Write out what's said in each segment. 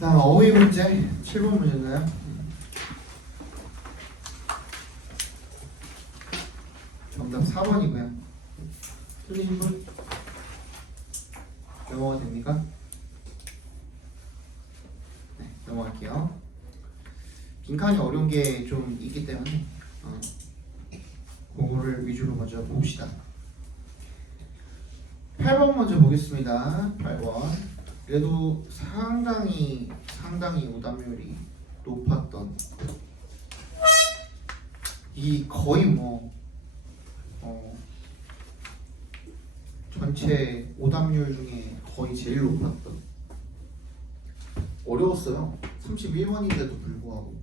다음 어휘 문제 7번 문제인가요? 정답 4번이고요. 틀린 분? 넘어가 됩니까? 네, 넘어갈게요. 빈칸이 어려운 게 좀 있기 때문에 그거를 위주로 먼저 봅시다. 8번 먼저 보겠습니다. 8번. 그래도 상당히 오답률이 높았던 이 거의 뭐 전체 오답률 중에 거의 제일 높았던 어려웠어요. 31번인데도 불구하고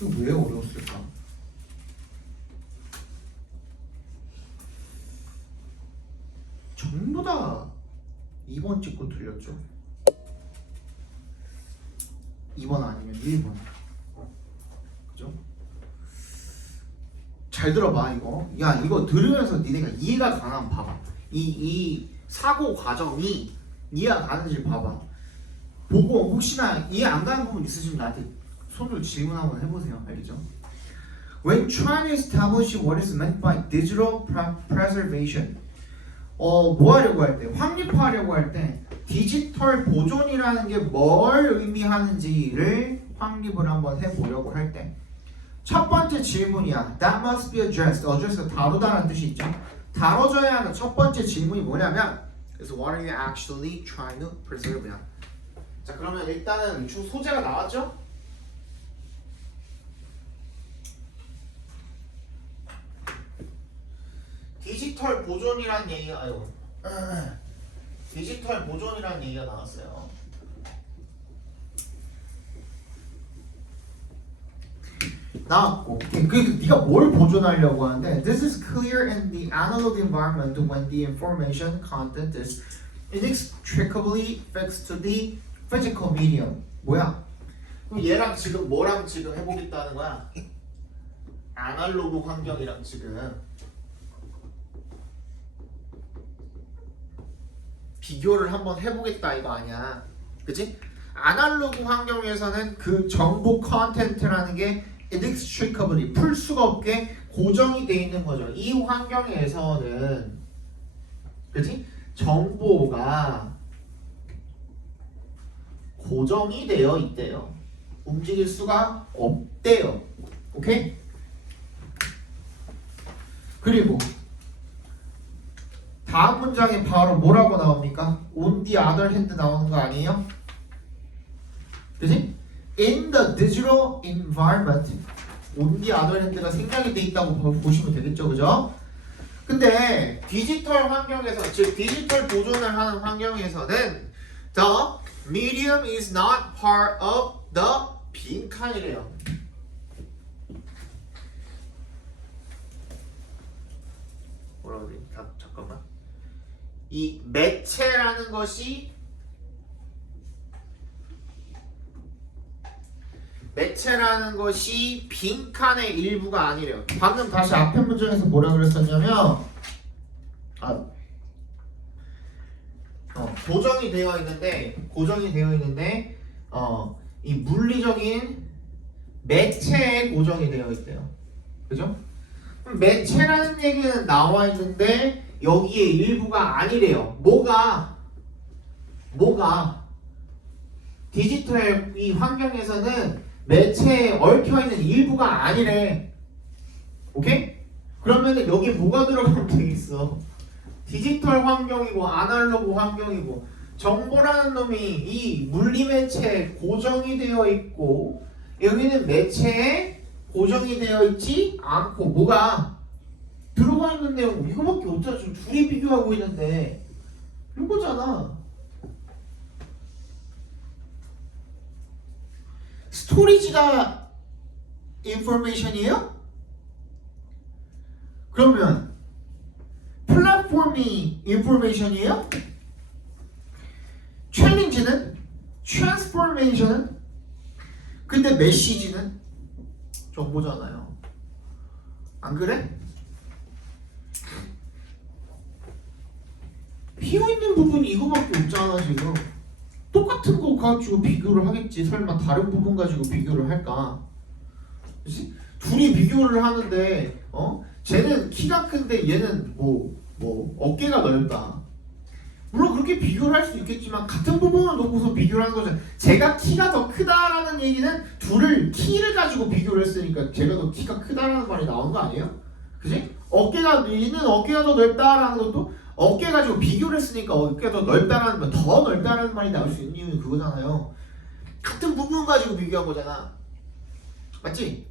이거 왜 어려웠을까? 전부 다 2번 찍고 틀렸죠. 2번 아니면 1번. 그죠? 잘 들어봐 이거. 야 이거 들으면서 니네가 이해가 가나 봐봐. 이 사고 과정이 이해가 가는지 봐봐. 보고 혹시나 이해 안 가는 부분 있으시면 나한테 손으로 질문 한번 해보세요. 알겠죠? When trying to establish what is meant by digital preservation, 뭐 하려고 할 때, 확립하려고 할 때 디지털 보존이라는 게 뭘 의미하는지를 확립을 한번 해보려고 할 때 첫 번째 질문이야. That must be addressed. address가 다루다라는 뜻이 있죠. 다뤄져야 하는 첫 번째 질문이 뭐냐면 그래서 what are you actually trying to preserve냐. 자 그러면 일단은 주 소재가 나왔죠? 디지털 보존이란 얘기가 디지털 보존이란 얘기가 나왔어요. 나왔고 그 네가 뭘 보존하려고 하는데 This is clear in the analog environment when the information content is inextricably fixed to the physical medium. 뭐야? 그럼 얘랑 지금 뭐랑 지금 해보겠다는 거야? 아날로그 환경이랑 지금 비교를 한번 해보겠다 이거 아니야. 그치? 아날로그 환경에서는 그 정보 컨텐츠라는 게 inextricably 풀 수가 없게 고정이 돼 있는 거죠. 이 환경에서는 그치? 정보가 고정이 되어 있대요. 움직일 수가 없대요. 오케이? 그리고 다음 문장에 바로 뭐라고 나옵니까? On the other hand 나오는 거 아니에요? 그치? In the digital environment on the other hand가 생략이 돼 있다고 보시면 되겠죠, 그죠? 근데 디지털 환경에서, 즉 디지털 보존을 하는 환경에서는 the medium is not part of the 빈칸이래요. 뭐라고 그래? 잠깐만. 이 매체라는 것이 빈칸의 일부가 아니래요. 방금 다시 앞에 문장에서 뭐라 그랬었냐면 고정이 되어 있는데 이 물리적인 매체에 고정이 되어 있대요. 그죠? 그럼 매체라는 얘기는 나와 있는데 여기에 일부가 아니래요. 뭐가 디지털 이 환경에서는 매체에 얽혀있는 일부가 아니래. 오케이? 그러면은 여기 뭐가 들어가면 되겠어? 디지털 환경이고 아날로그 환경이고 정보라는 놈이 이 물리매체에 고정이 되어 있고 여기는 매체에 고정이 되어 있지 않고 뭐가 들어가 있는 내용 이거밖에 없잖아. 지금 둘이 비교하고 있는데 이거잖아. 스토리지가 인포메이션이에요? 그러면 플랫폼이 인포메이션이에요? 챌린지는? 트랜스포메이션은? 근데 메시지는? 정보잖아요. 안 그래? 비어있는 부분이 이거밖에 없잖아 지금. 똑같은 거 가지고 비교를 하겠지. 설마 다른 부분 가지고 비교를 할까? 그치? 둘이 비교를 하는데 쟤는 키가 큰데 얘는 뭐 어깨가 넓다. 물론 그렇게 비교를 할 수 있겠지만 같은 부분을 놓고서 비교를 하는 거죠. 제가 키가 더 크다라는 얘기는 둘을 키를 가지고 비교를 했으니까 제가 더 키가 크다라는 말이 나오는 거 아니에요? 그지? 얘는 어깨가 더 넓다라는 것도 어깨 가지고 비교를 했으니까 어깨가 더 넓다라는 말, 더 넓다라는 말이 나올 수 있는 이유는 그거잖아요. 같은 부분 가지고 비교한 거잖아. 맞지?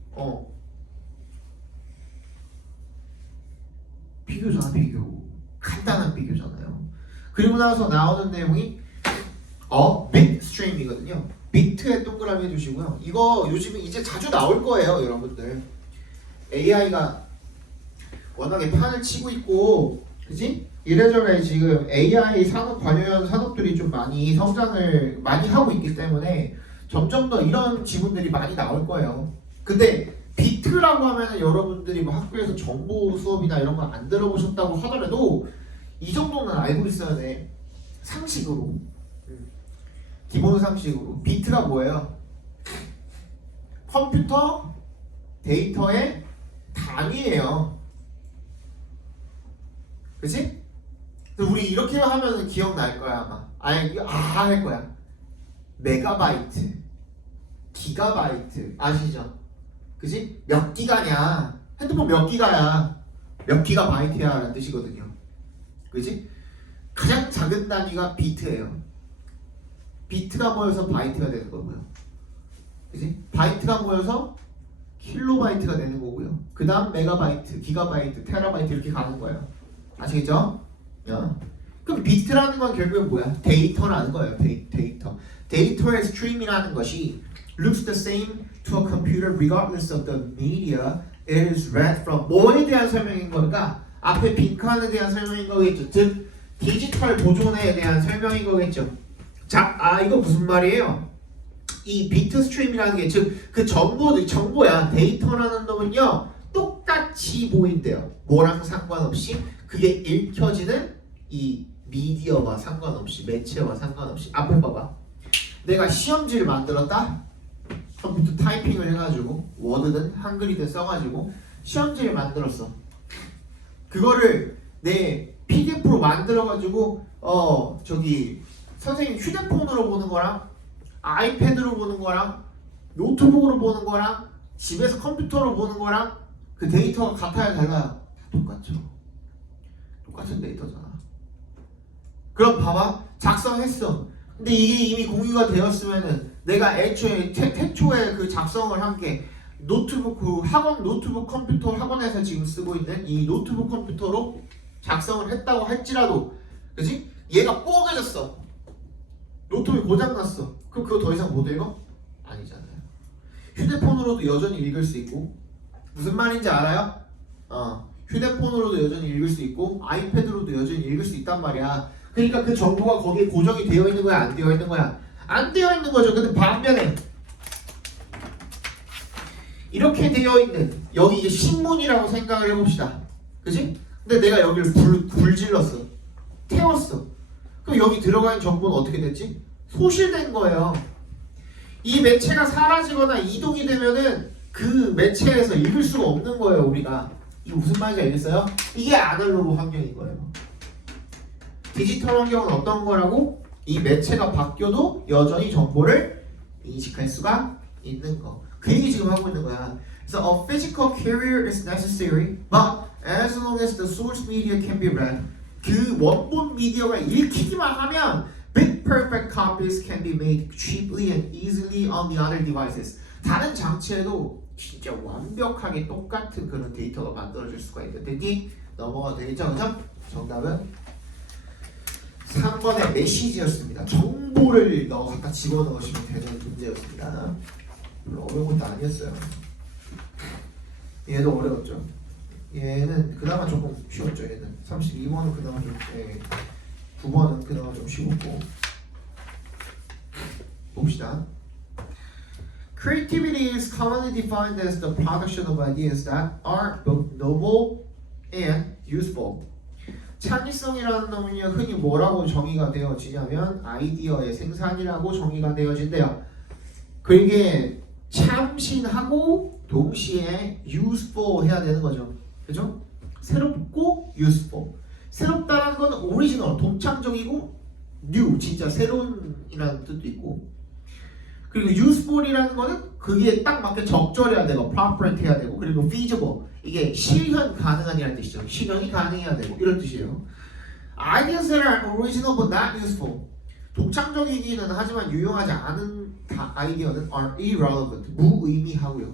비교잖아, 비교. 간단한 비교잖아요. 그리고 나서 나오는 내용이 bitstream이거든요. 비트에 동그라미 해주시고요. 이거 요즘에 이제 자주 나올 거예요, 여러분들. AI가 워낙에 판을 치고 있고, 그지? 이래저래 지금 AI 산업 관련 산업들이 좀 많이 성장을 많이 하고 있기 때문에 점점 더 이런 지문들이 많이 나올 거예요. 근데 비트라고 하면은 여러분들이 뭐 학교에서 정보 수업이나 이런 거 안 들어보셨다고 하더라도 이 정도는 알고 있어야 돼. 상식으로. 기본 상식으로. 비트가 뭐예요? 컴퓨터 데이터의 단위예요. 그치? 우리 이렇게 하면 기억날 거야 아마. 할 거야. 메가바이트, 기가바이트 아시죠? 그치? 몇 기가냐? 핸드폰 몇 기가야? 몇 기가바이트야 라는 뜻이거든요. 그치? 가장 작은 단위가 비트예요. 비트가 모여서 바이트가 되는 거고요. 그치? 바이트가 모여서 킬로바이트가 되는 거고요. 그 다음 메가바이트, 기가바이트, 테라바이트 이렇게 가는 거예요. 아시겠죠? 그럼 비트라는 건 결국은 뭐야? 데이터라는 거예요. 데이터. 데이터의 스트림이라는 것이 looks the same to a computer regardless of the media it is read from. 뭐에 대한 설명인 걸까? 앞에 빈칸에 대한 설명인 거겠죠. 즉 디지털 보존에 대한 설명인 거겠죠. 자, 이거 무슨 말이에요? 이 비트 스트림이라는 게 즉 그 정보야. 데이터라는 놈은요 똑같이 보인대요. 뭐랑 상관없이 그게 읽혀지는 이 미디어와 상관없이, 매체와 상관없이. 앞에 봐봐. 내가 시험지를 만들었다. 컴퓨터 타이핑을 해가지고 워드든 한글이든 써가지고 시험지를 만들었어. 그거를 내 PDF로 만들어가지고 선생님 휴대폰으로 보는 거랑 아이패드로 보는 거랑 노트북으로 보는 거랑 집에서 컴퓨터로 보는 거랑 그 데이터가 같아야 달라요? 다 똑같죠. 똑같은 데이터잖아. 그럼 봐봐. 작성했어. 근데 이게 이미 공유가 되었으면은 내가 애초에 태초에 그 작성을 한 게 노트북 그 학원 노트북 컴퓨터 학원에서 지금 쓰고 있는 이 노트북 컴퓨터로 작성을 했다고 할지라도, 그지? 얘가 뽀개졌어. 노트북이 고장났어. 그럼 그거 더 이상 못 읽어? 아니잖아요. 휴대폰으로도 여전히 읽을 수 있고, 무슨 말인지 알아요? 휴대폰으로도 여전히 읽을 수 있고 아이패드로도 여전히 읽을 수 있단 말이야. 그러니까 그 정보가 거기에 고정이 되어 있는 거야, 안 되어 있는 거야? 안 되어 있는 거죠. 근데 반면에 이렇게 되어 있는, 여기 이제 신문이라고 생각을 해봅시다. 그지? 근데 내가 여기를 불 질렀어. 태웠어. 그럼 여기 들어가 있는 정보는 어떻게 됐지? 소실된 거예요. 이 매체가 사라지거나 이동이 되면은 그 매체에서 읽을 수가 없는 거예요, 우리가. 이게 무슨 말인지 알겠어요? 이게 아날로그 환경인 거예요. 디지털 환경은 어떤 거라고? 이 매체가 바뀌어도 여전히 정보를 인식할 수가 있는 거. 그 얘기 지금 하고 있는 거야. 그래서 a physical carrier is necessary, but as long as the source media can be read, 그 원본 미디어가 읽히기만 하면 bit perfect copies can be made cheaply and easily on the other devices. 다른 장치에도 진짜 완벽하게 똑같은 그런 데이터가 만들어질 수가 있는데 넘어가 되겠죠? 그래서 정답은 3번의 메시지였습니다. 정보를 갖다 집어넣으시면 되는 문제였습니다. 별로 어려운 것도 아니었어요. 얘도 어려웠죠. 얘는 그나마 조금 쉬웠죠. 얘는 32번은 그나마 좀 9번은 그나마 좀 쉬웠고. 봅시다. Creativity is commonly defined as the production of ideas that are both novel and useful. 창의성이라는 놈은요 흔히 뭐라고 정의가 되어지냐면 아이디어의 생산이라고 정의가 되어진대요. 그게 참신하고 동시에 useful 해야 되는 거죠. 그죠? 새롭고 useful. 새롭다라는 건 오리지널, 독창적이고 new, 진짜 새로운이라는 뜻도 있고, 그리고 useful이라는 거는 그게 딱 맞게 적절해야 되고 appropriate 해야 되고, 그리고 feasible, 이게 실현 가능한이라는 뜻이죠. 실현이 가능해야 되고 이런 뜻이에요. Ideas that are original but not useful. 독창적이기는 하지만 유용하지 않은 아이디어는 are irrelevant, 무의미하고요.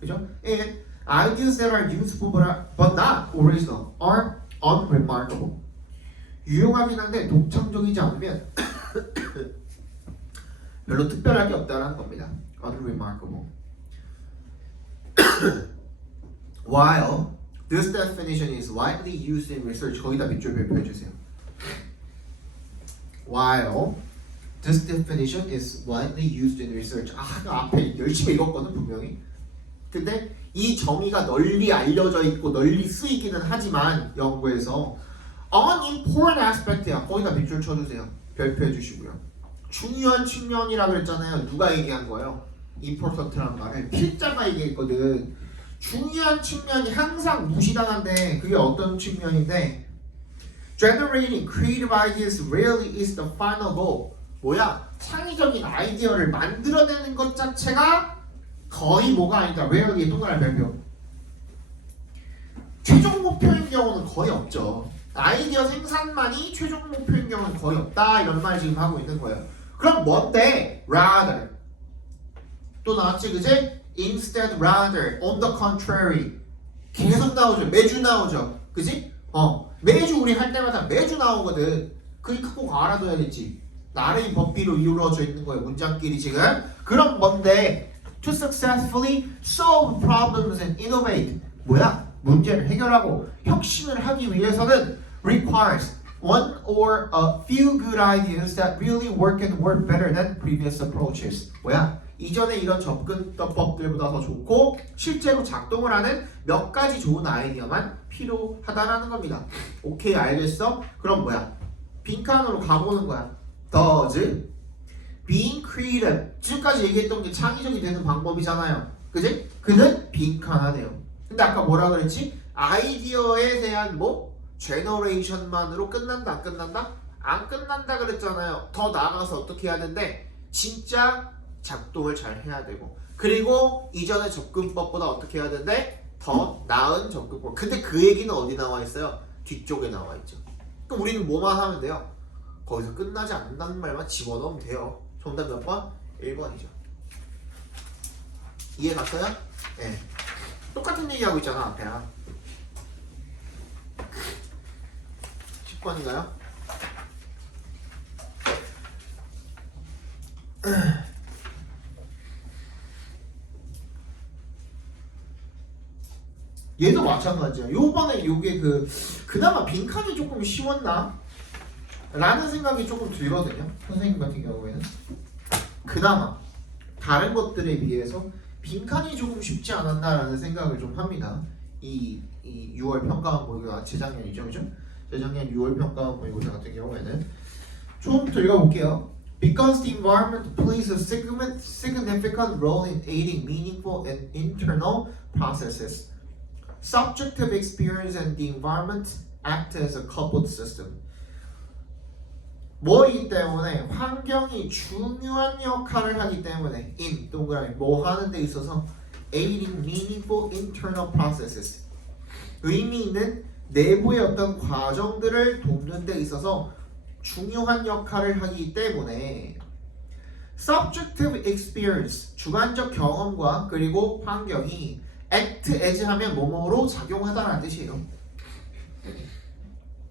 그죠? And ideas that are useful but not original are unremarkable. 유용하긴 한데 독창적이지 않으면 별로 특별할 게 없다라는 겁니다. Unremarkable. While this definition is widely used in research, 거기다 밑줄 발표해 주세요. While this definition is widely used in research. 앞에 열심히 읽었거든 분명히. 근데 이 정의가 널리 알려져 있고 널리 쓰이기는 하지만 연구에서 an important aspect야. 거기다 밑줄 쳐주세요. 별표해 주시고요. 중요한 측면이라 그랬잖아요. 누가 얘기한 거예요? important라는 말을 필자가 얘기했거든. 중요한 측면이 항상 무시당한데 그게 어떤 측면인데 generating creative ideas rarely is the final goal. 뭐야? 창의적인 아이디어를 만들어내는 것 자체가 거의 뭐가 아니다. rarely의 동그란 별표. 최종 목표인 경우는 거의 없죠. 아이디어 생산만이 최종 목표인 경우는 거의 없다. 이런 말 지금 하고 있는 거예요. 그럼 뭔데? rather. 또 나왔지 그지? instead, rather, on the contrary. 계속 나오죠. 매주 나오죠. 그지? 매주 우리 할 때마다 매주 나오거든. 그게 꼭 알아둬야겠지. 나름의 법비로 이루어져 있는 거예요. 문장끼리 지금. 그럼 뭔데? To successfully solve problems and innovate. 뭐야? 문제를 해결하고 혁신을 하기 위해서는 requires one or a few good ideas that really work and work better than previous approaches. 뭐야? 이전에 이런 접근법들보다 더 좋고 실제로 작동을 하는 몇 가지 좋은 아이디어만 필요하다라는 겁니다. 오케이, 알겠어? 그럼 뭐야? 빈칸으로 가보는 거야. Does being creative, 지금까지 얘기했던 게 창의적이 되는 방법이잖아요. 그지? 그는 빈칸하네요. 근데 아까 뭐라 그랬지? 아이디어에 대한 제너레이션만으로 끝난다 안 끝난다? 안 끝난다 그랬잖아요. 더 나아가서 어떻게 해야 되는데 진짜 작동을 잘 해야 되고, 그리고 이전의 접근법보다 어떻게 해야 되는데 더 나은 접근법. 근데 그 얘기는 어디 나와 있어요? 뒤쪽에 나와 있죠. 그럼 우리는 뭐만 하면 돼요? 거기서 끝나지 않는다는 말만 집어넣으면 돼요. 정답 몇 번? 1번이죠. 이해 갔어요? 네. 똑같은 얘기하고 있잖아 앞에. 10번인가요? 얘도 마찬가지야. 요번에 요게 그나마 빈칸이 조금 쉬웠나? 라는 생각이 조금 들거든요. 선생님 같은 경우에는. 그나마 다른 것들에 비해서 빈칸이 조금 쉽지 않았나라는 생각을 좀 합니다. 이 6월 평가원 모의고사 재작년이죠, 그죠? 재작년 6월 평가원 모의고사 같은 경우에는 좀 더 읽어볼게요. Because the environment plays a significant role in aiding meaningful and internal processes, subjective experience and the environment act as a coupled system. 뭐이기 때문에 환경이 중요한 역할을 하기 때문에 in 동그라미 뭐 하는 데 있어서 aiding meaningful internal processes, 의미 있는 내부의 어떤 과정들을 돕는 데 있어서 중요한 역할을 하기 때문에 subjective experience 주관적 경험과 그리고 환경이 act as 하면 뭐뭐로 작용하다라는 뜻이에요.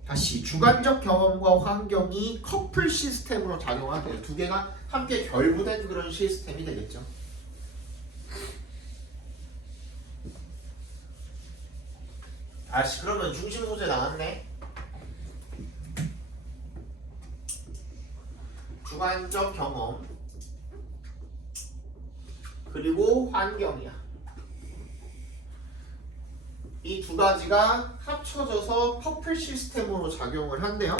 다시 주관적 경험과 환경이 커플 시스템으로 작용하대요. 두 개가 함께 결부된 그런 시스템이 되겠죠. 다시 그러면 중심 소재 나왔네. 주관적 경험 그리고 환경이야. 이 두 가지가 합쳐져서 커플 시스템으로 작용을 한대요.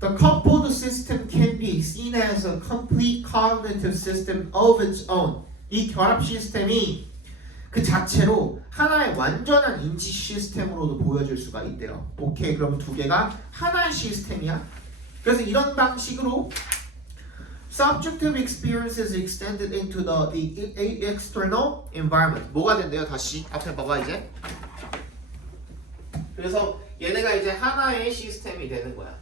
The coupled system can be seen as a complete cognitive system of its own. 이 결합 시스템이 그 자체로 하나의 완전한 인지 시스템으로도 보여질 수가 있대요. 오케이, 그럼 두 개가 하나의 시스템이야. 그래서 이런 방식으로 subjective experience is extended into the external environment. 뭐가 된대요? 다시 앞에 봐봐 이제. 그래서 얘네가 이제 하나의 시스템이 되는 거야.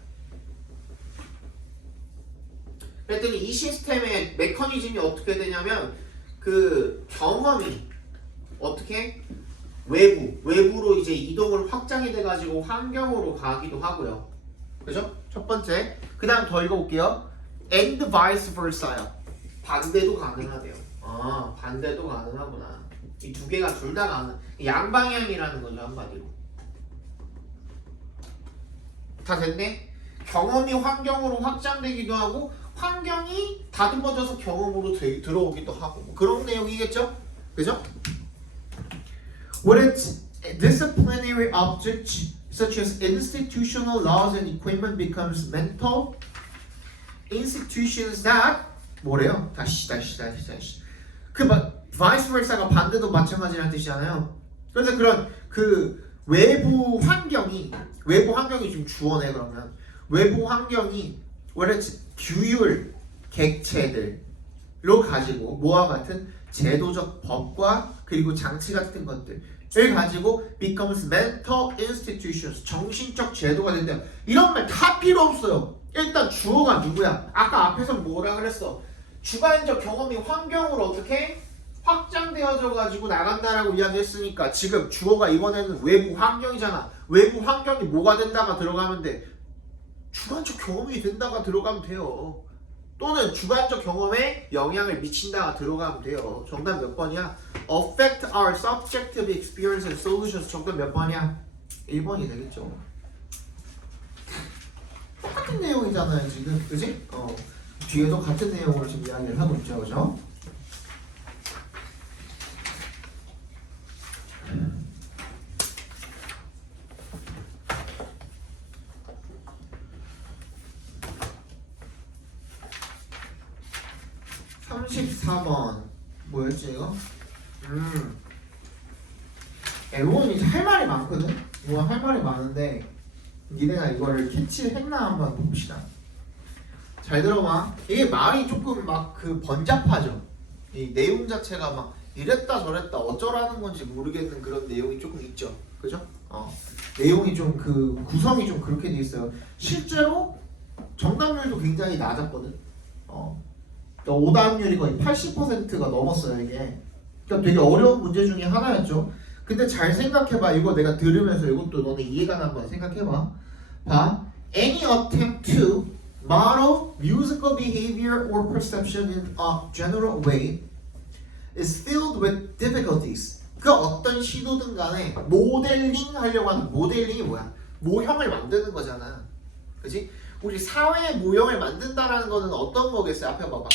그랬더니 이 시스템의 메커니즘이 어떻게 되냐면 그 경험이 어떻게 외부로 이제 이동을 확장이 돼가지고 환경으로 가기도 하고요. 그죠? 첫 번째. 그 다음 더 읽어볼게요. And vice versa요. 반대도 가능하대요. 아, 반대도 가능하구나. 이 두 개가 둘 다 가능. 양방향이라는 거죠, 한마디로. 다 됐네? 경험이 환경으로 확장되기도 하고 환경이 다듬어져서 경험으로 들어오기도 하고 뭐 그런 내용이겠죠? 그죠? When it's disciplinary objects such as institutional laws and equipment becomes mental institutions that 뭐래요? 다시 그 vice versa가 반대도 마찬가지라는 뜻이잖아요. 그래서 그런 그 외부 환경이 좀 주어네. 그러면 외부 환경이 원래 규율 객체들로 가지고 뭐와 같은 제도적 법과 그리고 장치 같은 것들을 가지고 becomes mental institutions 정신적 제도가 된다. 이런 말 다 필요 없어요. 일단 주어가 누구야? 아까 앞에서 뭐라 그랬어? 주관적 경험이 환경으로 어떻게 확장되어져 가지고 나간다라고 이야기했으니까 지금 주어가 이번에는 외부 환경이잖아. 외부 환경이 뭐가 된다가 들어가면 돼? 주관적 경험이 된다가 들어가면 돼요. 또는 주관적 경험에 영향을 미친다가 들어가면 돼요. 정답 몇 번이야? Affect our subjective experience and solutions. 정답 몇 번이야? 1번이 되겠죠. 똑같은 내용이잖아요 지금. 그지? 뒤에도 같은 내용으로 지금 이야기를 하고 있죠. 그죠? 뭐였지 이거? 에로는 이제 할 말이 많거든? 뭐 할 말이 많은데 니네가 이거를 캐치했나 한번 봅시다. 잘 들어봐. 이게 말이 조금 막 그 번잡하죠? 이 내용 자체가 막 이랬다 저랬다 어쩌라는 건지 모르겠는 그런 내용이 조금 있죠. 그죠? 내용이 좀 그 구성이 좀 그렇게 돼 있어요. 실제로 정답률도 굉장히 낮았거든. 오답률이 거의 80%가 넘었어요 이게. 그러니까 되게 어려운 문제 중에 하나였죠. 근데 잘 생각해봐. 이거 내가 들으면서 이것도 너네 이해가 한번 생각해봐. 봐. Any attempt to model musical behavior or perception in a general way is filled with difficulties. 그 어떤 시도든 간에 모델링 하려고 하는 모델링이 뭐야? 모형을 만드는 거잖아. 그치? 우리 사회의 모형을 만든다라는 거는 어떤 거겠어요? 앞에 봐봐.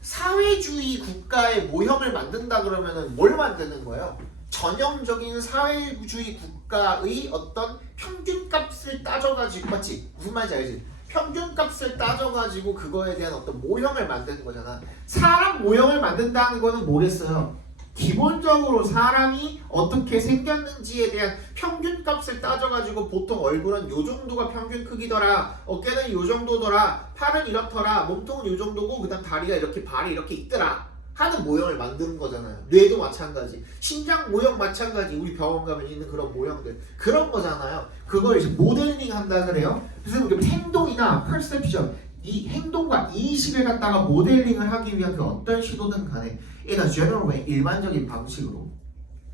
사회주의 국가의 모형을 만든다 그러면은 뭘 만드는 거예요? 전형적인 사회주의 국가의 어떤 평균값을 따져가지고, 맞지? 무슨 말인지 알지? 평균값을 따져가지고 그거에 대한 어떤 모형을 만드는 거잖아. 사람 모형을 만든다는 거는 뭐겠어요? 기본적으로 사람이 어떻게 생겼는지에 대한 평균값을 따져가지고 보통 얼굴은 요 정도가 평균 크기더라, 어깨는 요 정도더라, 팔은 이렇더라, 몸통은 요 정도고 그 다음 다리가 이렇게, 발이 이렇게 있더라 하는 모형을 만드는 거잖아요. 뇌도 마찬가지, 심장 모형 마찬가지, 우리 병원 가면 있는 그런 모형들 그런 거잖아요. 그걸 이제 모델링 한다 그래요. 그래서 우리 행동이나 퍼셉션, 이 행동과 인식을 갖다가 모델링을 하기 위한 그 어떤 시도든 간에 in a general way, 일반적인 방식으로.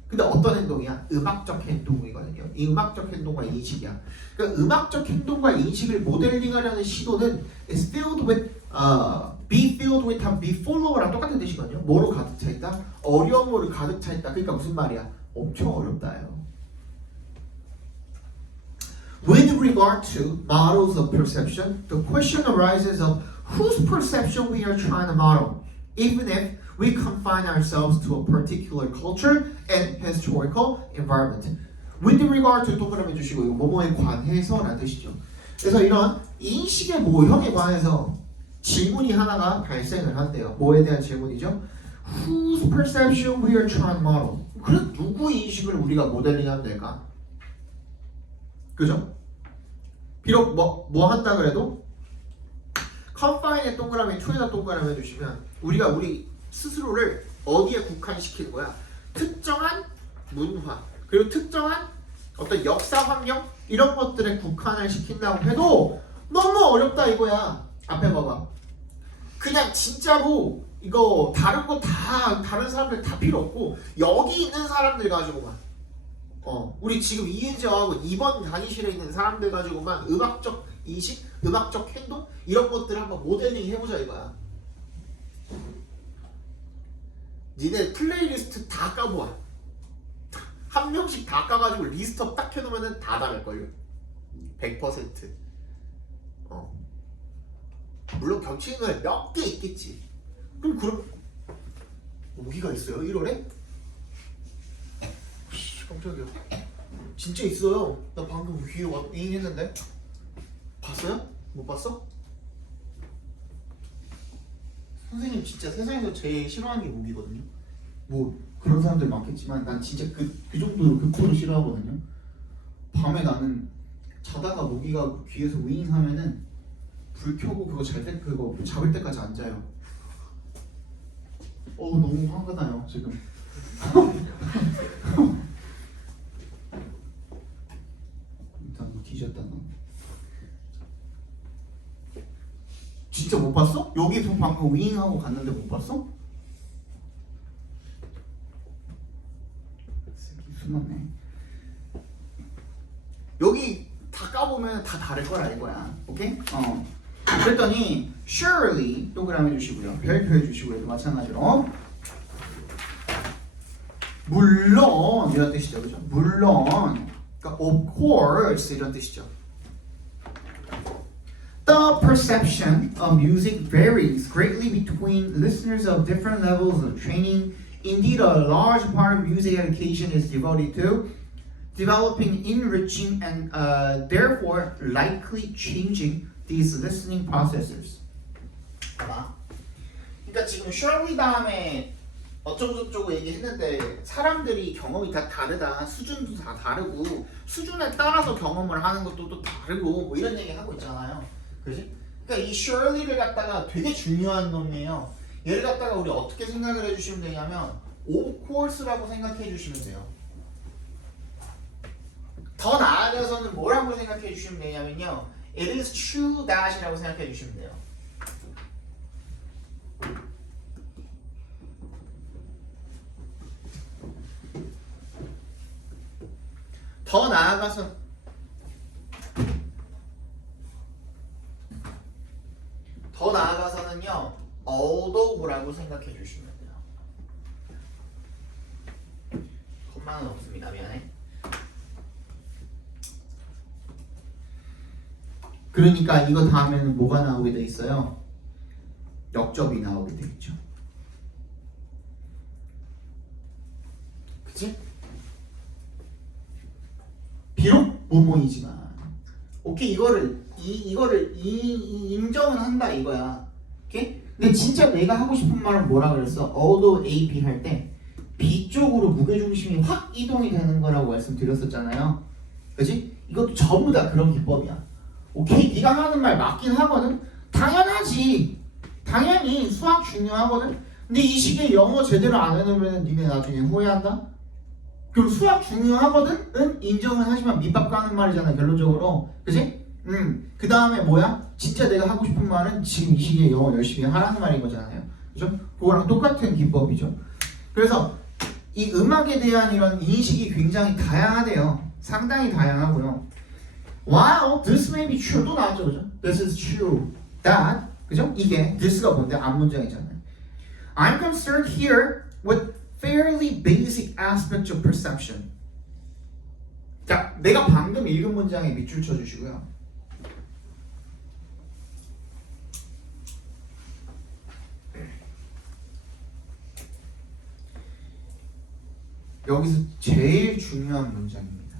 근데 어떤 행동이야? 음악적 행동이거든요. 이 음악적 행동과 인식이야. 그러니까 음악적 행동과 인식을 모델링하려는 시도는 is filled with, be filled with, be full of랑 똑같은 뜻이거든요. 뭐로 가득 차 있다? 어려움으로 가득 차 있다. 그러니까 무슨 말이야? 엄청 어렵다요. With regard to models of perception, the question arises of whose perception we are trying to model, even if we confine ourselves to a particular culture and historical environment. With regard to 동그라미 해주시고 이거 뭐뭐에 관해서라는 뜻이죠. 그래서 이런 인식의 모형에 관해서 질문이 하나가 발생을 한대요. 뭐에 대한 질문이죠? Whose perception we are trying to model? 그래 누구 인식을 우리가 모델링하면 될까? 그죠? 비록 뭐 한다 그래도 confine의 동그라미, to에다 동그라미 해주시면 우리가 우리 스스로를 어디에 국한시키는 거야? 특정한 문화 그리고 특정한 어떤 역사 환경 이런 것들에 국한을 시킨다고 해도 너무 어렵다 이거야. 앞에 봐봐. 그냥 진짜로 이거 다른 거 다 다른 사람들 다 필요 없고 여기 있는 사람들 가지고만 우리 지금 이은지하고 이번 강의실에 있는 사람들 가지고만 음악적 인식, 음악적 행동 이런 것들을 한번 모델링 해보자 이거야. 니네 플레이리스트 다 까보아. 한 명씩 다 까가지고 리스트업 딱 해놓으면 다 다를걸요. 100%. 물론 겹치는 거에 몇 개 있겠지. 그럼 모기가 있어요 1월에? 깜짝이야. 진짜 있어요. 나 방금 귀에 잉 했는데 봤어요? 못 봤어? 선생님 진짜 세상에서 제일 싫어하는 게 모기거든요. 뭐 그런 사람들 많겠지만 난 진짜 그 정도로 극도로 싫어하거든요. 밤에 나는 자다가 모기가 귀에서 윙 하면은 불 켜고 그거 그거 잡을 때까지 안 자요. 너무 화가 나요 지금. 일단 뒤졌다 너. 진짜 못 봤어? 여기서 방금 윙 하고 갔는데 못 봤어? 숨었네. 여기 다 까보면 다 다를 거라 이거야. 오케이? 그랬더니 surely 동그라미 해주시고요. 별표 해주시고요. 마찬가지로 물론 이런 뜻이죠. 그죠? 물론 그러니까 of course 이런 뜻이죠. The perception of music varies greatly between listeners of different levels of training. Indeed, a large part of music education is devoted to developing, enriching, and therefore likely changing these listening processes. 그러니까 지금 surely 다음에 어쩌고저쩌고 얘기했는데 사람들이 경험이 다 다르다. 수준도 다 다르고 수준에 따라서 경험을 하는 것도 또 다르고 뭐 이런 얘기 하고 있잖아요. 그지? 그러니까 이 surely를 갖다가 되게 중요한 놈이에요. 얘를 갖다가 우리 어떻게 생각을 해주시면 되냐면 of course라고 생각해 주시면 돼요. 더 나아가서는 뭐라고 생각해 주시면 되냐면요. It is true that이라고 생각해 주시면 돼요. 더 나아가서는요. although라고 생각해 주시면 돼요. 콤마는 없습니다. 미안해. 그러니까 이거 다음에는 뭐가 나오게 돼 있어요? 역접이 나오게 돼 있죠. 그치? 비록 뭐뭐이지만 오케이 이거를 인정은 한다 이거야. 오케이? 근데 진짜 내가 하고 싶은 말은 뭐라 그랬어? although A, B 할 때 B 쪽으로 무게중심이 확 이동이 되는 거라고 말씀드렸었잖아요. 그치? 이것도 전부 다 그런 기법이야. 오케이 네가 하는 말 맞긴 하거든. 당연하지. 당연히 수학 중요하거든. 근데 이 시기에 영어 제대로 안 해놓으면 니네 나중에 후회한다? 그럼 수학 중요하거든? 은 인정은 하지만 밑밥 까는 말이잖아 결론적으로. 그치? 그 다음에 뭐야? 진짜 내가 하고 싶은 말은 지금 이 시기에 영어 열심히 하라는 말인 거잖아요. 그죠? 그거랑 똑같은 기법이죠. 그래서 이 음악에 대한 이런 인식이 굉장히 다양하대요. 상당히 다양하고요. While this may be true 또 나왔죠, 그죠? This is true that 그죠? 이게 this가 뭔데? 앞문장이잖아요. I'm concerned here with fairly basic aspects of perception. 자, 내가 방금 읽은 문장에 밑줄 쳐주시고요. 여기서 제일 중요한 문장입니다.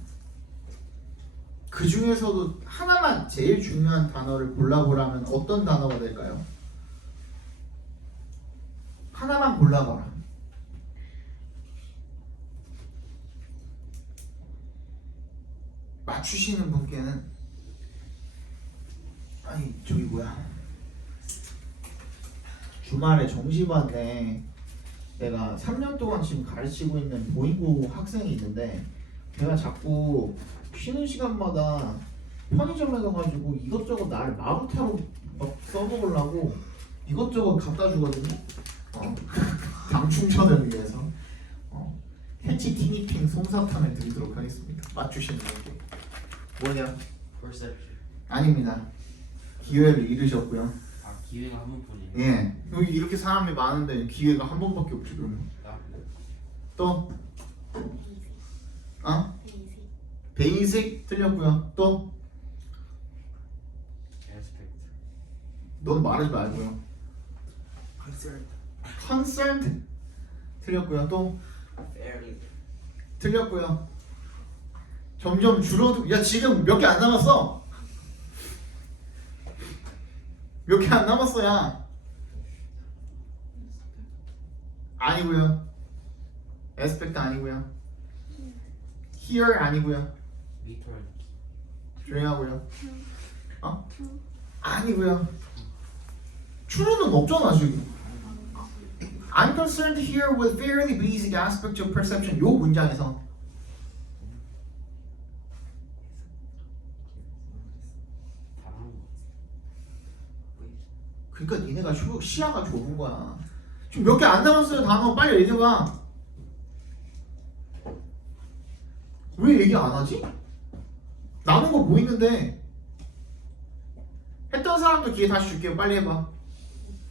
그 중에서도 하나만 제일 중요한 단어를 골라보라면 어떤 단어가 될까요? 하나만 골라봐라. 맞추시는 분께는 아니 저기 뭐야 주말에 정시반에 내가 3년 동안 지금 가르치고 있는 보잉고 학생이 있는데 걔가 자꾸 쉬는 시간마다 편의점에 가가지고 이것저것 나를 마구타로 막 써먹으려고 이것저것 갖다 주거든요. 당 충전을 위해서 캐치 티니핑 솜사탕을 드리도록 하겠습니다. 맞추시는 분께 뭐냐? perception. 아닙니다. 기회를 잃으셨고요. 아 기회가 한 번뿐이네. 예, 여기 이렇게 사람이 많은데 기회가 한 번밖에 없지 그러면. 또 베이직 틀렸고요. 또 aspect. 넌 말하지 말고요. concerned 틀렸고요. 또 fairly. 틀렸고요. 점점 줄어들고 야 지금 몇 개 안 남았어. 몇 개 안 남았어야. 아니고요. aspect 아니고요. here 아니고요. return. 조용히 하고요. 아니고요. true는 없잖아 지금. I'm concerned here with fairly basic aspects of perception. 요 문장에서 다른 거. 그러니까 니네가 시야가 좁은 거야. 지금 몇 개 안 남았어요. 단어 빨리 얘기해봐. 왜 얘기 안 하지? 남은 거 뭐 있는데? 했던 사람도 기회 다시 줄게요. 빨리 해봐.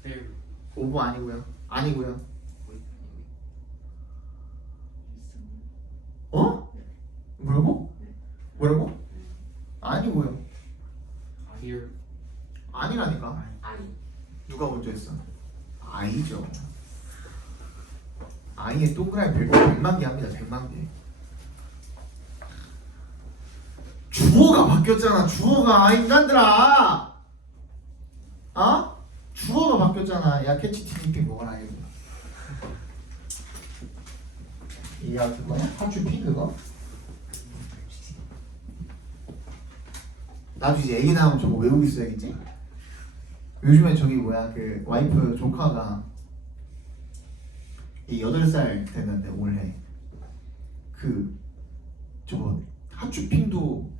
fairly. 오버 아니고요. 아니고요. 어? 뭐라고? 뭐라고? 아니고요. here. 아니라니까. 아니. 누가 먼저 했어? 아이죠. 아이의 동그라미 100만 개 합니다. 100만 개. 주어가 바뀌었잖아. 주어가 인간들아. 주어가 바뀌었잖아. 야 캐치 티니핑 먹어라 이거. 이야 그거야? 하추피 그거? 나도 이제 애기 나오면 저거 외우고 있어야겠지? 요즘에 저기 뭐야 그 와이프 조카가 이 8살 됐는데 올해 그 저거 하추핑도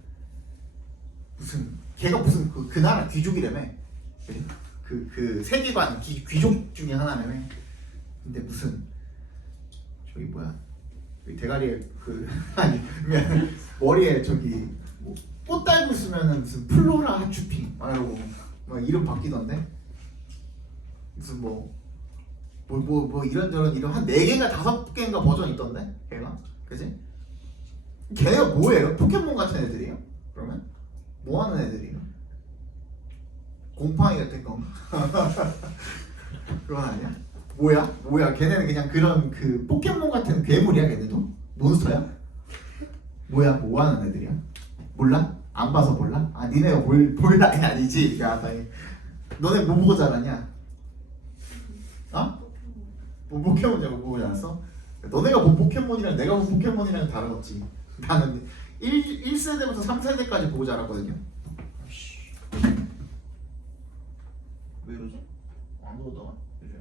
무슨 걔가 무슨 그 나라 귀족이라며 그 세계관 귀족 중에 하나라며. 근데 무슨 저기 뭐야 여기 대가리에 그 아니 그냥 머리에 저기 뭐 꽃 달고 있으면은 무슨 플로라 하추핑 막 이러고 막 이름 바뀌던데 무슨 뭐 이런저런 이름 한 4개인가 5개인가 버전 있던데 걔가 그지? 걔네가 뭐예요? 포켓몬 같은 애들이에요? 그러면? 뭐 하는 애들이에요? 곰팡이 같은 거 그건 아니야? 뭐야 걔네는 그냥 그런 그 포켓몬 같은 괴물이야 걔네도? 몬스터야? 뭐야 뭐 하는 애들이야? 몰라? 안 봐서 몰라? 아 니네가 몰라이 아니지? 야 다행히 너네 뭐 보고 자랐냐? 뭐 포켓몬 내가 보고 자랐어? 너네가 본 포켓몬이랑 내가 본 포켓몬이랑 다르겠지. 나는 1세대부터 3세대까지 보고 자랐거든요. 왜 이러지? 안 오다가? 요즘.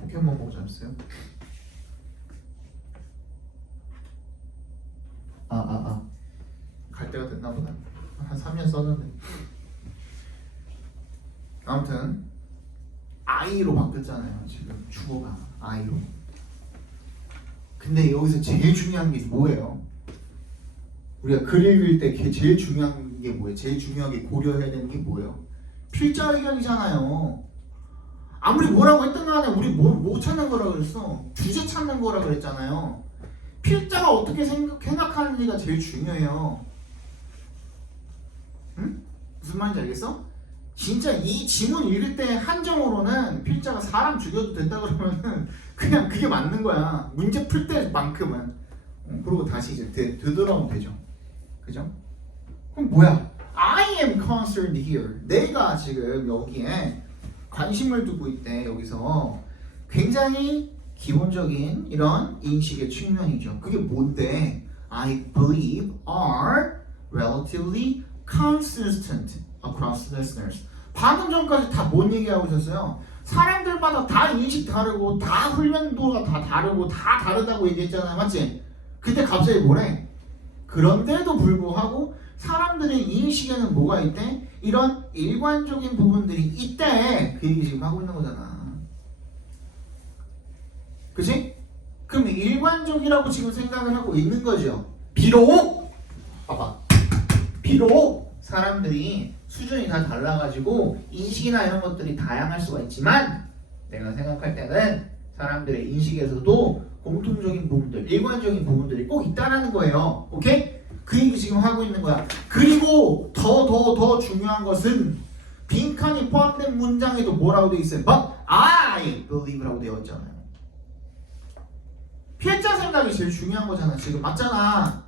포켓몬 보고 자랐어요? 갈 때가 됐나 보다. 한 3년 썼는데. 아무튼 I로 바뀌었잖아요. 지금 주어가 I로. 근데 여기서 제일 중요한 게 뭐예요? 우리가 글 읽을 때 제일 중요한 게 뭐예요? 제일 중요하게 고려해야 되는 게 뭐예요? 필자 의견이잖아요. 아무리 뭐라고 했든 간에 우리 뭐 찾는 거라 그랬어? 주제 찾는 거라 그랬잖아요. 필자가 어떻게 생각하는지가 제일 중요해요. 응? 무슨 말인지 알겠어? 진짜 이 지문 읽을 때 한정으로는 필자가 사람 죽여도 된다 그러면은 그냥 그게 맞는 거야. 문제 풀 때만큼은. 그리고 다시 이제 되돌아오면 되죠. 그죠? 그럼 뭐야? I am concerned here. 내가 지금 여기에 관심을 두고 있대. 여기서 굉장히 기본적인 이런 인식의 측면이죠. 그게 뭔데? I believe are relatively consistent across listeners. 방금 전까지 다 뭔 얘기하고 있었어요? 사람들마다 다 인식 다르고 다 훈련도가 다 다르고 다 다르다고 얘기했잖아요. 맞지? 그때 갑자기 뭐래? 그런데도 불구하고 사람들의 인식에는 뭐가 있대? 이런 일관적인 부분들이 있대. 그 얘기 지금 하고 있는 거잖아. 그치? 그럼 일관적이라고 지금 생각을 하고 있는 거죠. 비록 봐봐. 비록 사람들이 수준이 다 달라가지고 인식이나 이런 것들이 다양할 수가 있지만 내가 생각할 때는 사람들의 인식에서도 공통적인 부분들, 일관적인 부분들이 꼭 있다라는 거예요. 오케이? 그 얘기 지금 하고 있는 거야. 그리고 더 중요한 것은 빈칸이 포함된 문장에도 뭐라고 되어 있어요? But I believe라고 되어 있잖아요. 필자 생각이 제일 중요한 거잖아. 지금 맞잖아.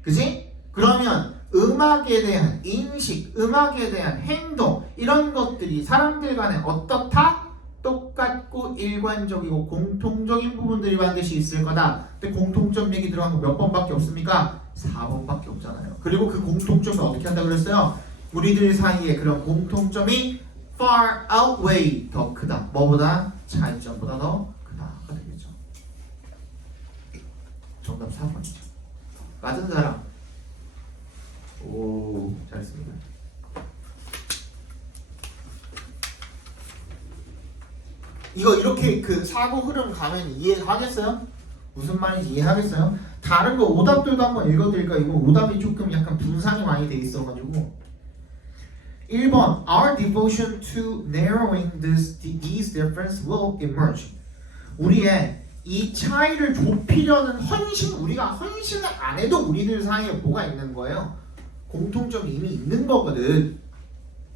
그지? 그러면 음악에 대한 인식, 음악에 대한 행동 이런 것들이 사람들 간에 어떻다? 똑같고 일관적이고 공통적인 부분들이 반드시 있을 거다. 근데 공통점 얘기 들어간 거 몇 번밖에 없습니까? 4번밖에 없잖아요. 그리고 그 공통점을 어떻게 한다 그랬어요? 우리들 사이에 그런 공통점이 far outweigh 더 크다. 뭐보다? 차이점보다 더 크다가 되겠죠. 정답 4번이죠. 맞은 사람. 오, 잘했습니다. 이거 이렇게 그 사고 흐름 가면 이해하겠어요? 무슨 말인지 이해하겠어요? 다른 거 오답들도 한번 읽어드릴까? 이거 오답이 조금 약간 분산이 많이 돼 있어가지고 1번 Our devotion to narrowing these differences will emerge. 우리의 이 차이를 좁히려는 헌신, 우리가 헌신을 안 해도 우리들 사이에 뭐가 있는 거예요? 공통점이 이미 있는 거거든.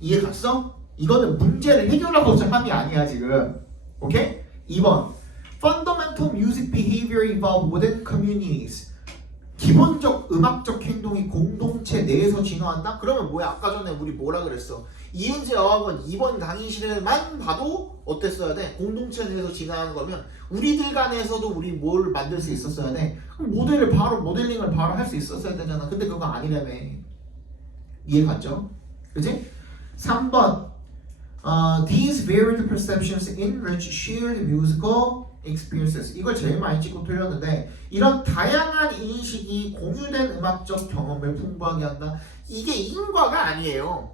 이해 갔어? 이거는 문제를 해결하고자 함이 아니야 지금. 오케이? 2번 Fundamental music behavior evolved within communities. 기본적 음악적 행동이 공동체 내에서 진화한다? 그러면 뭐야? 아까 전에 우리 뭐라 그랬어? 이은재 어학원 2번 강의실에만 봐도 어땠어야 돼? 공동체 내에서 진화하는 거면 우리들 간에서도 우리 뭘 만들 수 있었어야 돼? 그럼 모델링을 바로 할 수 있었어야 되잖아. 근데 그거 아니라며. 이해 갔죠? 그치? 3번 These varied perceptions enrich shared musical experiences. 이걸 제일 많이 찍고 틀렸는데 이런 다양한 인식이 공유된 음악적 경험을 풍부하게 한다. 이게 인과가 아니에요.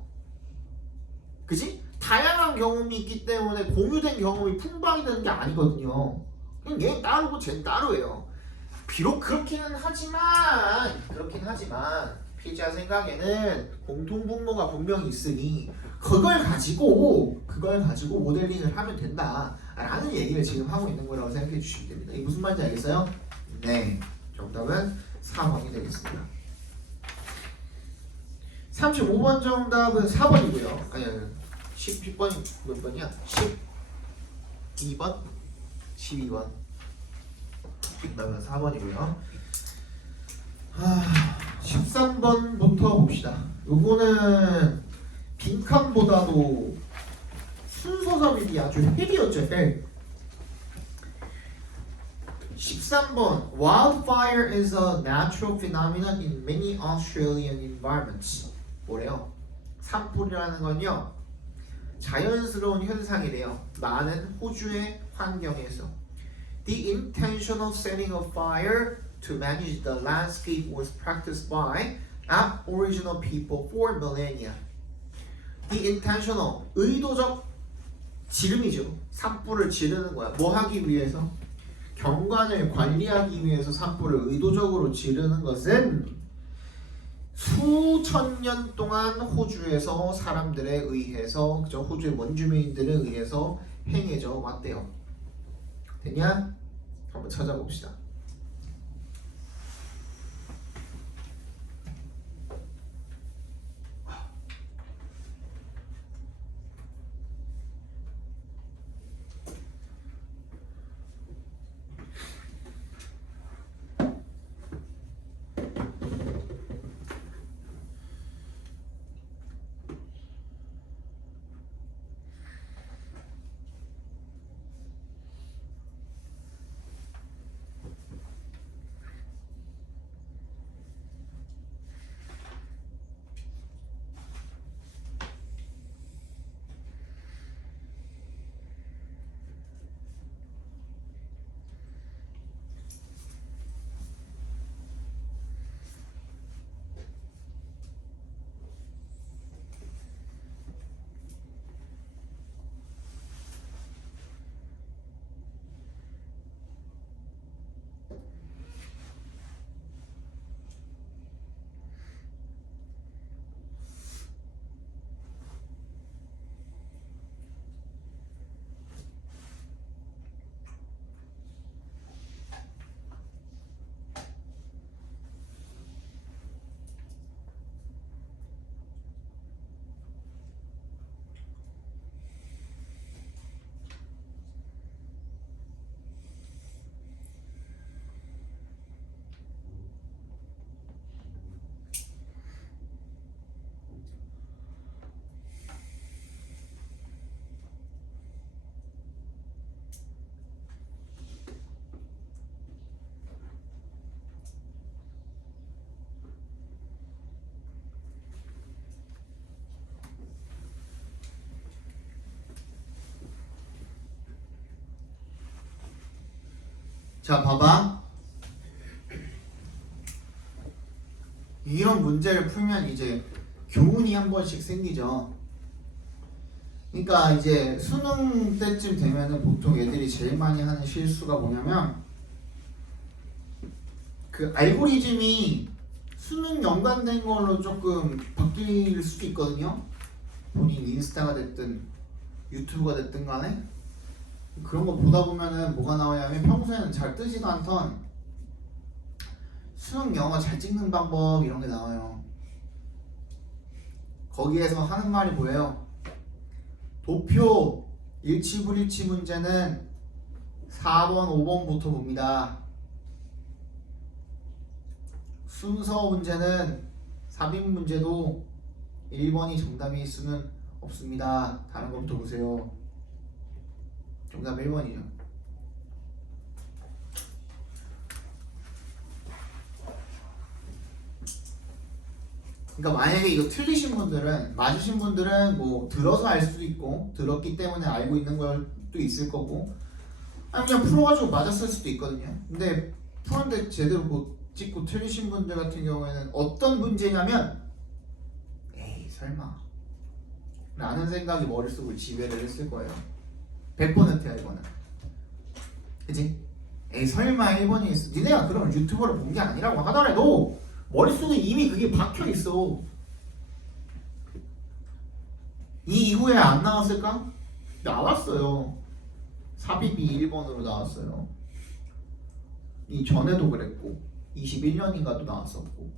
그치? 다양한 경험이 있기 때문에 공유된 경험이 풍부하게 되는 게 아니거든요. 그냥 얘는 따로고 쟤는 따로예요. 비록 그렇긴 하지만 피자 생각에는 공통분모가 분명히 있으니 그걸 가지고 모델링을 하면 된다라는 얘기를 지금 하고 있는 거라고 생각해 주시면 됩니다. 이게 무슨 말인지 알겠어요? 네, 정답은 4번이 되겠습니다. 35번 정답은 4번이고요. 아니 10번이 몇 번이야? 12번? 12번. 정답은 4번이고요. 13번부터 봅시다. 요거는 빈칸보다도 순서 잡이 아주 헬이었죠. 헬. 13번 Wildfire is a natural phenomenon in many Australian environments. 뭐래요? 산불이라는 건요 자연스러운 현상이래요. 많은 호주의 환경에서. The intentional setting of fire to manage the landscape was practiced by Aboriginal people for millennia. The intentional, 의도적 지름이죠. 산불을 지르는 거야. 뭐 하기 위해서? 경관을 관리하기 위해서 산불을 의도적으로 지르는 것은 수천 년 동안 호주에서 사람들에 의해서, 호주의 원주민들에 의해서 행해져 왔대요. 됐냐? 한번 찾아봅시다. 자, 봐봐. 이런 문제를 풀면 이제 교훈이 한 번씩 생기죠. 그러니까 이제 수능 때쯤 되면은 보통 애들이 제일 많이 하는 실수가 뭐냐면 그 알고리즘이 수능 연관된 걸로 조금 바뀔 수도 있거든요. 본인 인스타가 됐든 유튜브가 됐든 간에 그런 거 보다 보면은 뭐가 나오냐면 평소에는 잘 뜨지도 않던 수능 영어 잘 찍는 방법 이런 게 나와요. 거기에서 하는 말이 뭐예요? 도표 일치불일치 문제는 4번, 5번부터 봅니다. 순서 문제는 삽입 문제도 1번이 정답일 수는 없습니다. 다른 것부터 보세요. 정답 1번이죠. 그러니까 만약에 이거 틀리신 분들은 맞으신 분들은 뭐 들어서 알 수도 있고 들었기 때문에 알고 있는 것도 있을 거고 아니 그냥 풀어가지고 맞았을 수도 있거든요. 근데 풀었는데 제대로 못 찍고 틀리신 분들 같은 경우에는 어떤 문제냐면 에이 설마 라는 생각이 머릿속을 지배를 했을 거예요. 100%야 이거는. 그치? 에이 설마 1번이 있어. 니네가 그럼 유튜버를 본 게 아니라고 하더라도 머릿속에 이미 그게 박혀있어. 이 이후에 안 나왔을까? 나왔어요. 삽입이 1번으로 나왔어요. 이 전에도 그랬고 21년인가도 나왔었고.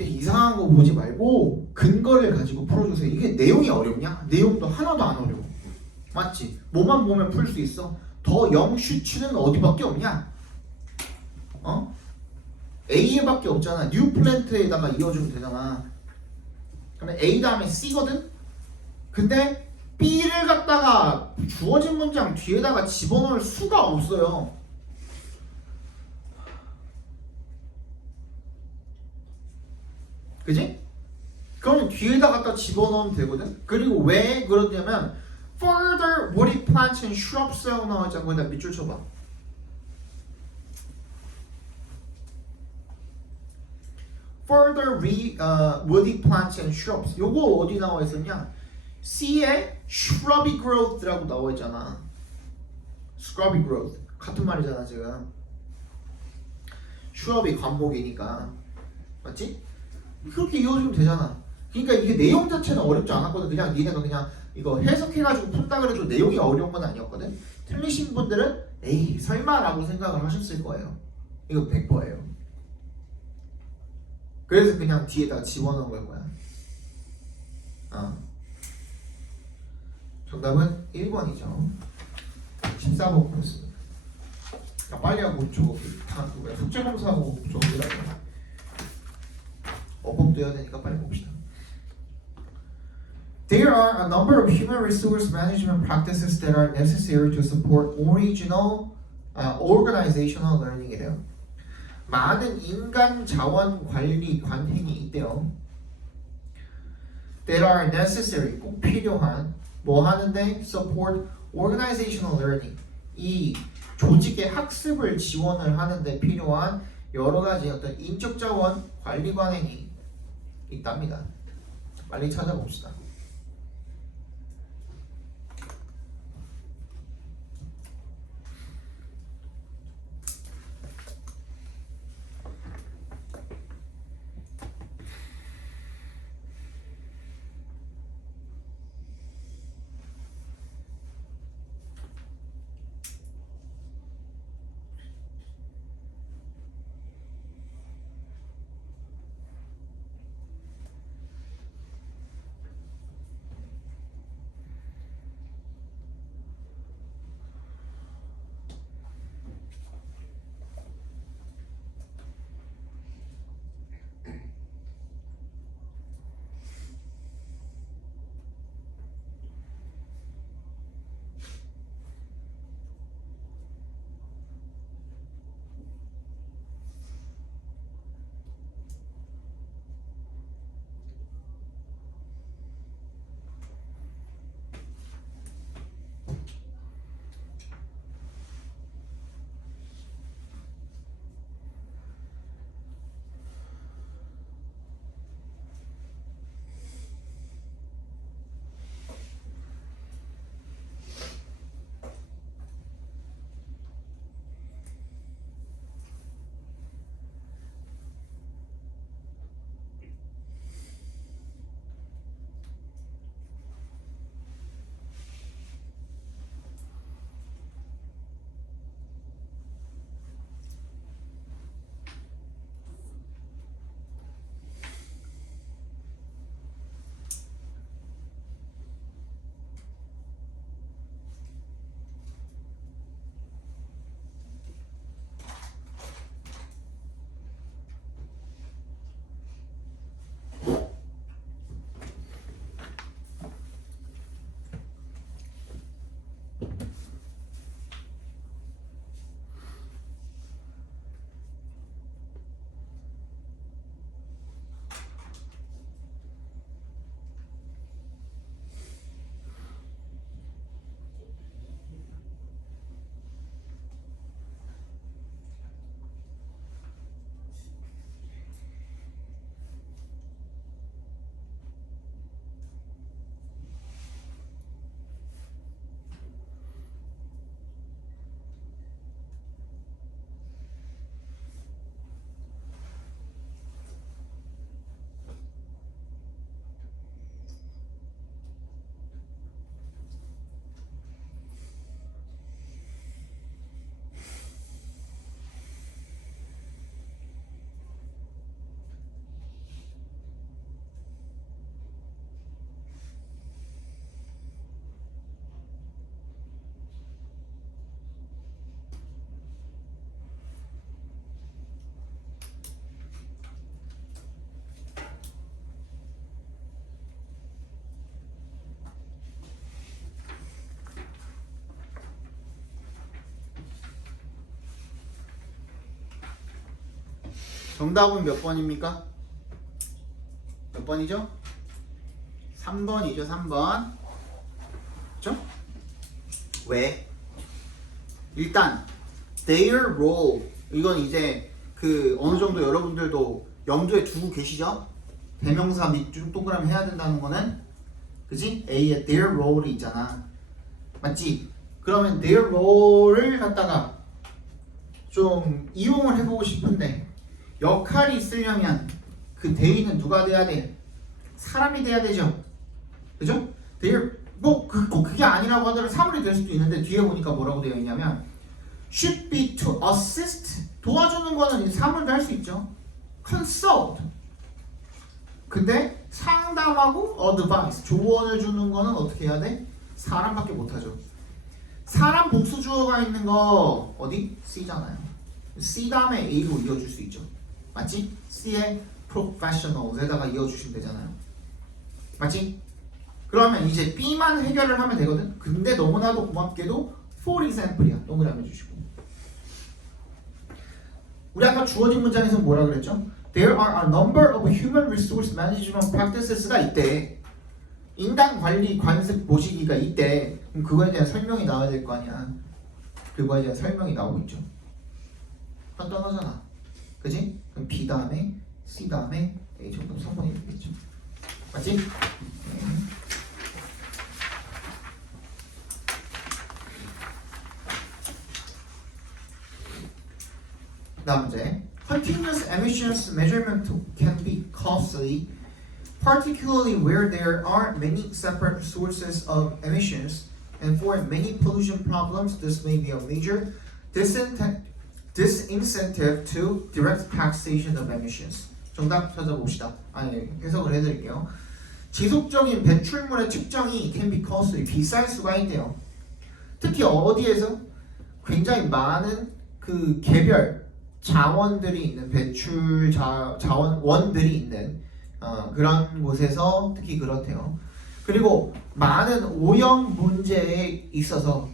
이상한 거 보지 말고 근거를 가지고 풀어주세요. 이게 내용이 어렵냐? 내용도 하나도 안 어려워. 맞지? 뭐만 보면 풀 수 있어. 더 영슈츠는 어디밖에 없냐? 어? A에밖에 없잖아. 뉴 플랜트에다가 이어주면 되잖아. 그러면 A 다음에 C거든? 근데 B를 갖다가 주어진 문장 뒤에다가 집어넣을 수가 없어요. 그지? 그러면 뒤에다 갖다 집어넣으면 되거든? 그리고 왜 그러냐면 further woody plants and shrubs 라고 나와있잖아. 거기다 밑줄 쳐봐. further woody plants and shrubs. 요거 어디 나와 있었냐? C에 shrubby growth라고 나와 있잖아. scrubby growth 같은 말이잖아 지금. shrub이 관목이니까 맞지? 그렇게 이어주면 되잖아. 그러니까 이게 내용 자체는 어렵지 않았거든. 그냥 니네가 그냥 이거 해석해가지고 푼다 그래도 내용이 어려운 건 아니었거든. 틀리신 분들은 에이 설마라고 생각을 하셨을 거예요. 이거 100%예요. 그래서 그냥 뒤에다 집어넣은 걸 거야. 정답은 1번이죠. 14번 코스. 빨리 하고 저거 숙제 검사하고 저거 해라. 어법도 해야 되니까 빨리 봅시다. There are a number of human resource management practices that are necessary to support organizational learning이래요. 많은 인간 자원 관리 관행이 있대요. That are necessary, 꼭 필요한 뭐 하는데 support organizational learning, 이 조직의 학습을 지원을 하는데 필요한 여러 가지 어떤 인적 자원 관리 관행이 있답니다. 빨리 찾아봅시다. 정답은 몇 번입니까? 몇 번이죠? 3번이죠, 3번. 그렇죠? 왜? 일단 their role, 이건 이제 그 어느 정도 여러분들도 염두에 두고 계시죠? 대명사 밑줄 동그라미 해야 된다는 거는, 그지? A에 their role이 있잖아, 맞지? 그러면 their role을 갖다가 좀 이용을 해보고 싶은데, 역할이 있으려면 그 대의는 누가 돼야 돼? 사람이 돼야 되죠. 그죠? 꼭 그게 아니라고 하더라도 사물이 될 수도 있는데 뒤에 보니까 뭐라고 되어 있냐면 should be to assist 도와주는 거는 사물도 할 수 있죠. consult 근데 상담하고 advice 조언을 주는 거는 어떻게 해야 돼? 사람밖에 못하죠. 사람 복수 주어가 있는 거 어디? C잖아요. C 다음에 A로 이어줄 수 있죠. 맞지? C에 professionals에다가 이어주시면 되잖아요. 맞지? 그러면 이제 B만 해결을 하면 되거든. 근데 너무나도 고맙게도 for example이야. 동그라미 해주시고. 우리 아까 주어진 문장에서 뭐라 그랬죠? There are a number of human resource management practices가 있대. 인간 관리 관습 보시기가 있대. 그럼 그거에 대한 설명이 나와야 될 거 아니야. 그거에 대한 설명이 나오고 있죠. 간단하잖아. 그지? 그럼 B 다음에 C 다음에 A 정도 3번이 되겠죠. 맞지? 다음 문제. Continuous emissions measurement can be costly, particularly where there are many separate sources of emissions, and for many pollution problems, this may be a major disincentive to direct taxation of emissions. 정답 찾아봅시다. 아니, 해석을 해드릴게요. 지속적인 배출물의 측정이 can be costly, 비쌀 수가 있대요. 특히 어디에서? 굉장히 많은 그 개별 자원들이 있는 배출 자원들이 있는 그런 곳에서 특히 그렇대요. 그리고 많은 오염 문제에 있어서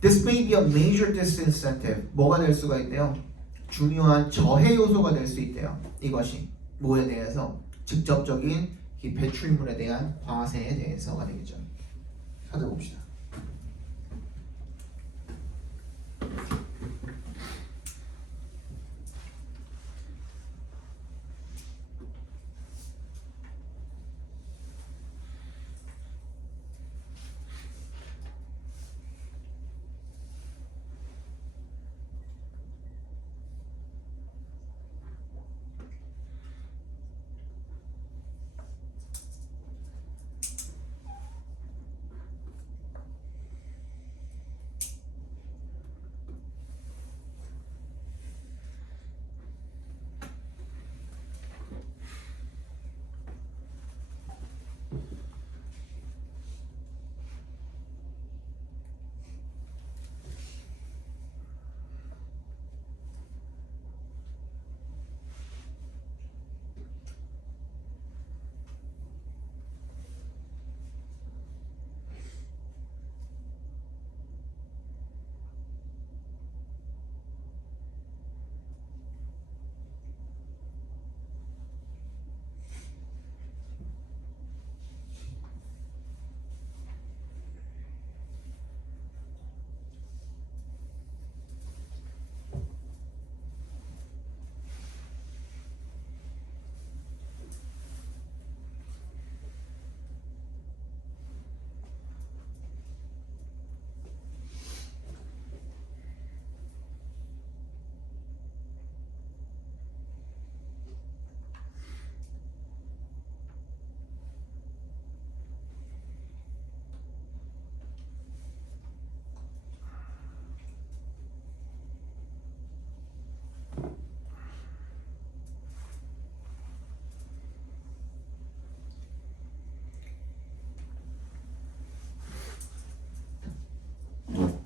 this may be a major disincentive. 뭐가 될 수가 있대요? 중요한 저해 요소가 될 수 있대요. 이것이 뭐에 대해서? 직접적인 이 배출물에 대한 과세에 대해서가 되겠죠. 찾아봅시다.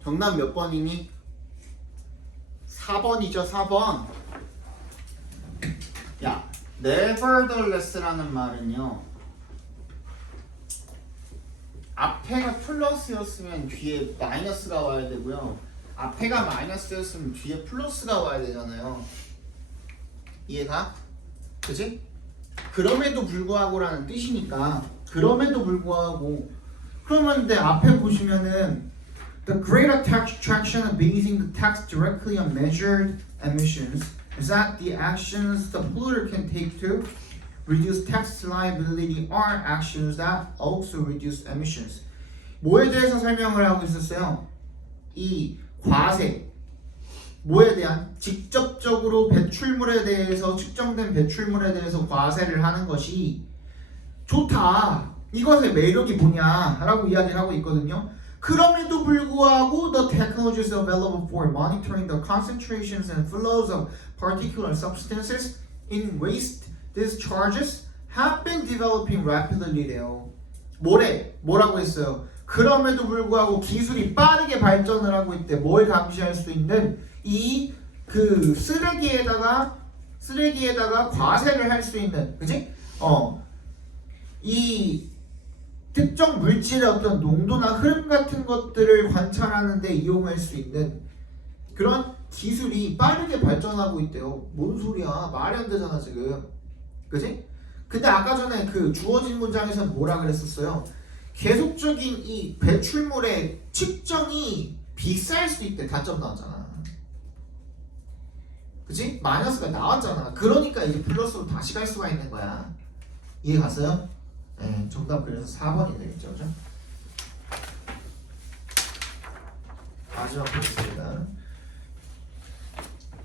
정답 몇 번이니? 4번이죠. 4번. 야, nevertheless라는 말은요, 앞에가 플러스였으면 뒤에 마이너스가 와야 되고요, 앞에가 마이너스였으면 뒤에 플러스가 와야 되잖아요. 이해가? 그치? 그럼에도 불구하고라는 뜻이니까 그럼에도 불구하고. 그러면 근데 앞에 보시면은 The great attraction of basing the tax directly on measured emissions is that the actions the polluter can take to reduce tax liability are actions that also reduce emissions. 뭐에 대해서 설명을 하고 있었어요? 이 과세. 뭐에 대한? 직접적으로 배출물에 대해서, 측정된 배출물에 대해서 과세를 하는 것이 좋다. 이것의 매력이 뭐냐라고 이야기를 하고 있거든요. 그럼에도 불구하고 the technologies available for monitoring the concentrations and flows of particular substances in waste discharges have been developing rapidly래요. 뭐라고 했어요? 그럼에도 불구하고 기술이 빠르게 발전을 하고 있대. 뭘 감시할 수 있는 이 그 쓰레기에다가 과세를 할 수 있는, 그지? 이 특정 물질의 어떤 농도나 흐름 같은 것들을 관찰하는 데 이용할 수 있는 그런 기술이 빠르게 발전하고 있대요. 뭔 소리야? 말이 안 되잖아 지금. 그지? 근데 아까 전에 그 주어진 문장에서는 뭐라 그랬었어요? 계속적인 이 배출물의 측정이 비쌀 수 있대. 단점 나왔잖아. 그치? 마이너스가 나왔잖아. 그러니까 이제 플러스로 다시 갈 수가 있는 거야. 이해 갔어요? 네, 정답 그래서 4번이 되겠죠. 그죠? 마지막 보겠습니다.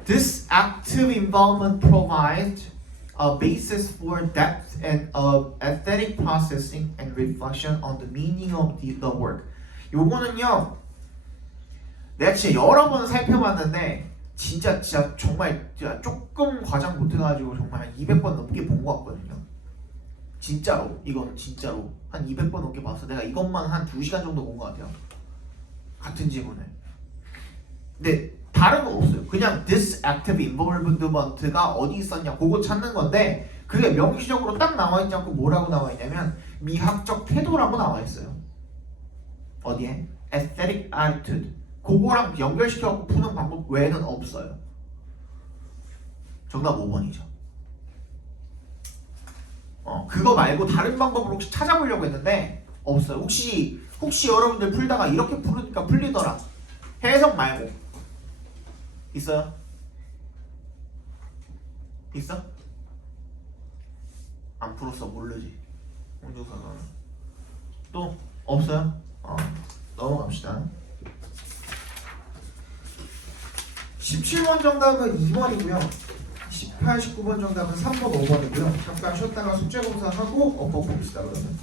This active involvement provides a basis for depth and of aesthetic processing and reflection on the meaning of the work. 요거는요, 내가 진짜 여러 번 살펴봤는데 진짜 정말 조금 과장 못해가지고 정말 한 200번 넘게 본 것 같거든요. 진짜로 이건 진짜로 한 200번 넘게 봤어. 내가 이것만 한 2시간 정도 본 것 같아요. 같은 지문을. 근데 다른 거 없어요. 그냥 this active involvement가 어디 있었냐 그거 찾는 건데 그게 명시적으로 딱 나와 있지 않고 뭐라고 나와 있냐면 미학적 태도라고 나와 있어요. 어디에? aesthetic attitude. 그거랑 연결시켜서 푸는 방법 외에는 없어요. 정답 5번이죠. 그거 말고 다른 방법으로 혹시 찾아보려고 했는데 없어요. 혹시 여러분들 풀다가 이렇게 풀으니까 풀리더라. 해석 말고 있어요? 있어? 안 풀었어 모르지. 홍조사는 또 없어요? 넘어갑시다. 17번 정답은 2번이고요. 18, 19번 정답은 3번, 5번이고요. 잠깐 쉬었다가 숙제검사하고 엎어 봅시다 그러면.